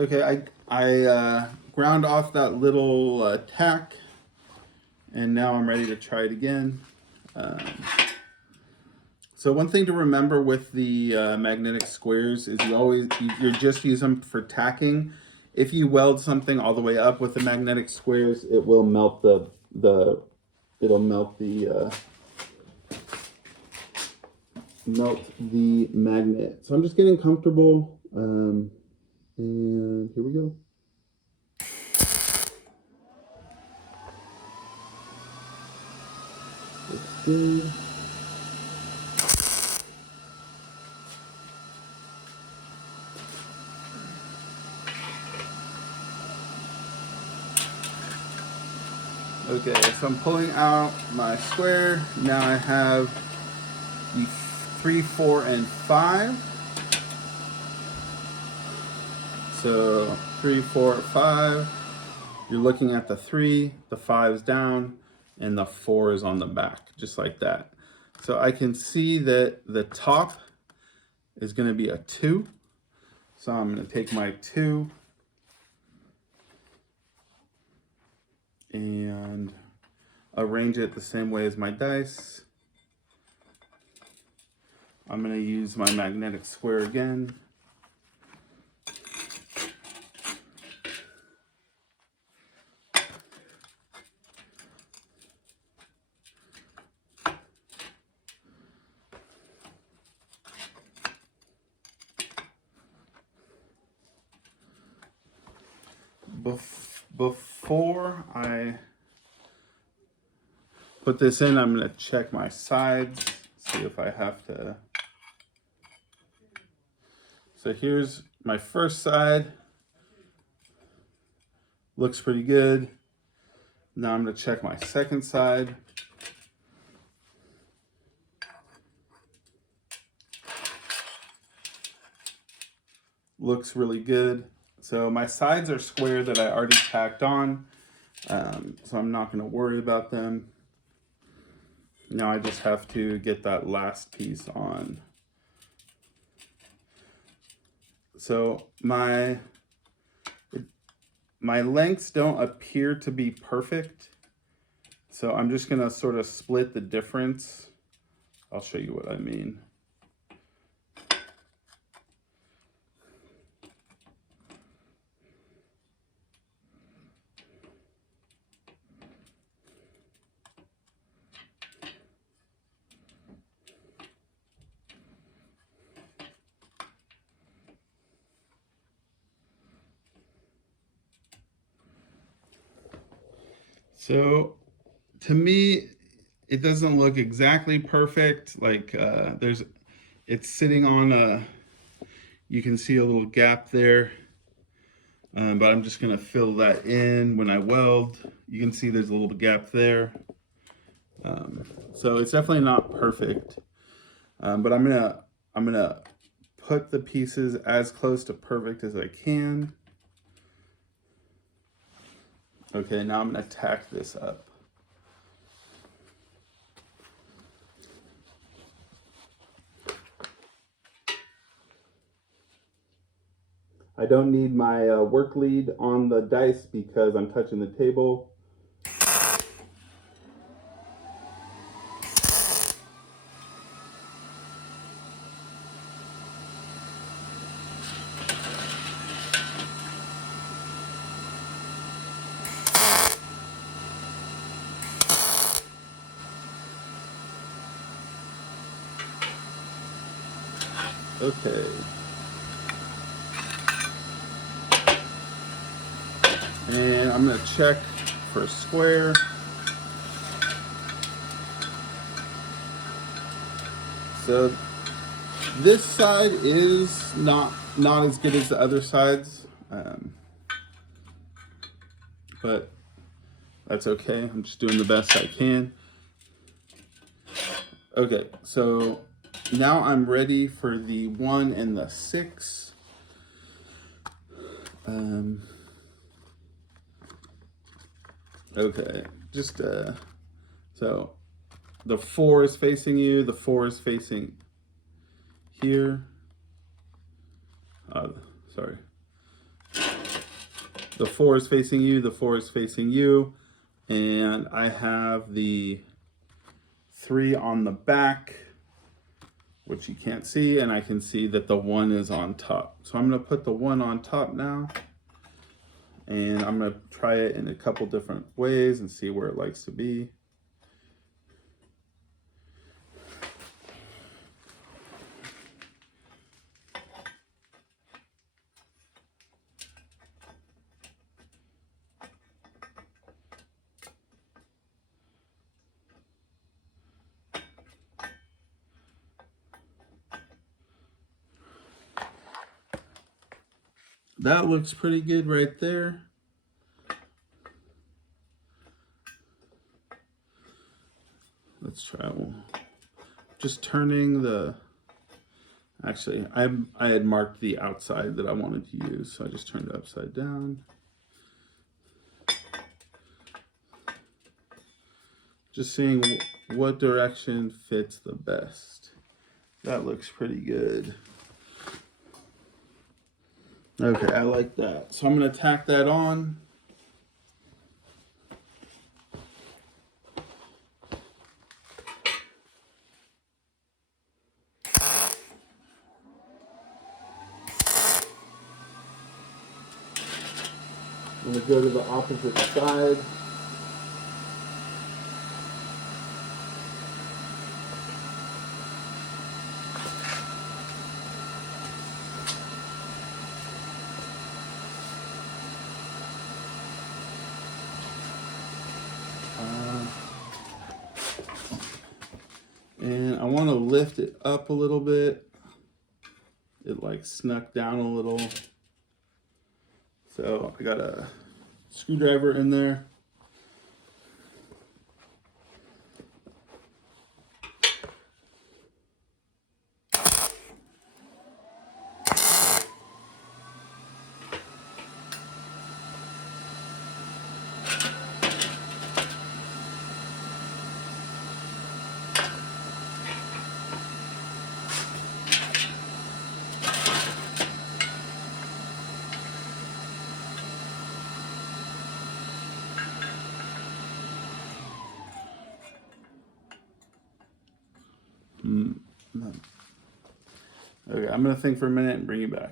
Okay, I ground off that little tack, and now I'm ready to try it again. Um, so one thing to remember with the magnetic squares is you're just use them for tacking. If you weld something all the way up with the magnetic squares, it will melt the magnet. So I'm just getting comfortable, and here we go. Looks good. Okay, so I'm pulling out my square. Now I have the 3, 4, and 5. So 3, 4, 5. You're looking at the 3, the 5's down, and the 4 is on the back, just like that. So I can see that the top is going to be a 2. So I'm going to take my 2 and arrange it the same way as my dice. I'm going to use my magnetic square again. Before I put this in, I'm going to check my sides, see if I have to. So here's my first side. Looks pretty good. Now I'm going to check my second side. Looks really good. So my sides are square that I already tacked on, so I'm not going to worry about them. Now I just have to get that last piece on. So my lengths don't appear to be perfect, so I'm just going to sort of split the difference. I'll show you what I mean. So to me, it doesn't look exactly perfect. Like it's sitting on a, you can see a little gap there, but I'm just gonna fill that in when I weld. You can see there's a little gap there. So it's definitely not perfect, but I'm gonna put the pieces as close to perfect as I can. Okay, now I'm gonna tack this up. I don't need my work lead on the dice because I'm touching the table. Okay. And I'm going to check for square. So this side is not as good as the other sides, but that's okay. I'm just doing the best I can. Okay, so now I'm ready for the 1 and the 6. Okay, just so the 4 is facing you, the 4 is facing here. Sorry. the 4 is facing you, the 4 is facing you, and I have the 3 on the back, which you can't see, and I can see that the 1 is on top. So I'm going to put the 1 on top now, and I'm going to try it in a couple different ways and see where it likes to be. That looks pretty good right there. Let's try one. Just turning the, actually, I had marked the outside that I wanted to use, so I just turned it upside down. Just seeing what direction fits the best. That looks pretty good. Okay, I like that. So I'm going to tack that on. I'm going to go to the opposite side. And I want to lift it up a little bit. It like snuck down a little. So I got a screwdriver in there. Okay, I'm gonna think for a minute and bring you back.